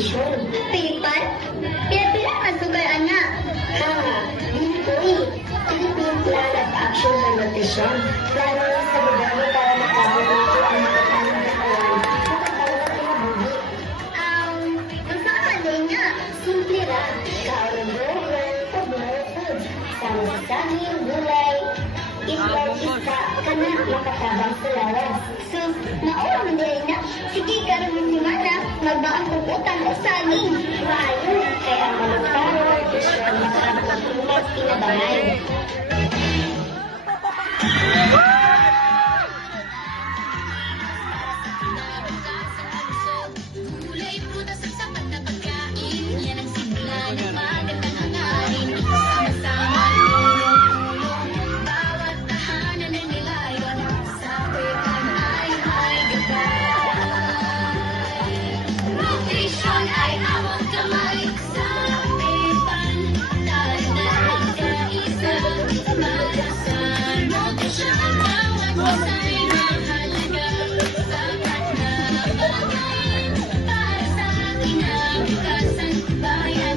nutrisyon. Tipan? Pila-pila man sukar, anak. Ha, dito Philippine Plan of Action for Nutrition. Plano na sa gobyerno para makabot nito ang matatanong katawan. Makatawag ang kinabuhi. Masama din nga. Simple ra, kaorando, ug more foods. Sama sa saging, gulay, isda, kana makatabang sa lawas. Sus, mauwa man din na. Sige, karon ng semana, magbaang puputan o saging. Maayo, kaya ang managtaro, nutrisyon, makakapagpunas, pinabangay. Gulay, prutas at sapat na pagkain. Yan ang simula ng magandang hangarin. Sama-sama tulong-tulong. Bawat tahanan ay nilayon. Sa pekan ay gabay. Nutrisyon ay awang kamay. Sa pekan tayo na nagkaisa. Malasan nutrisyon bawat isa'y mahalaga. Sapat na pagkain para sa kinabukasan bayan.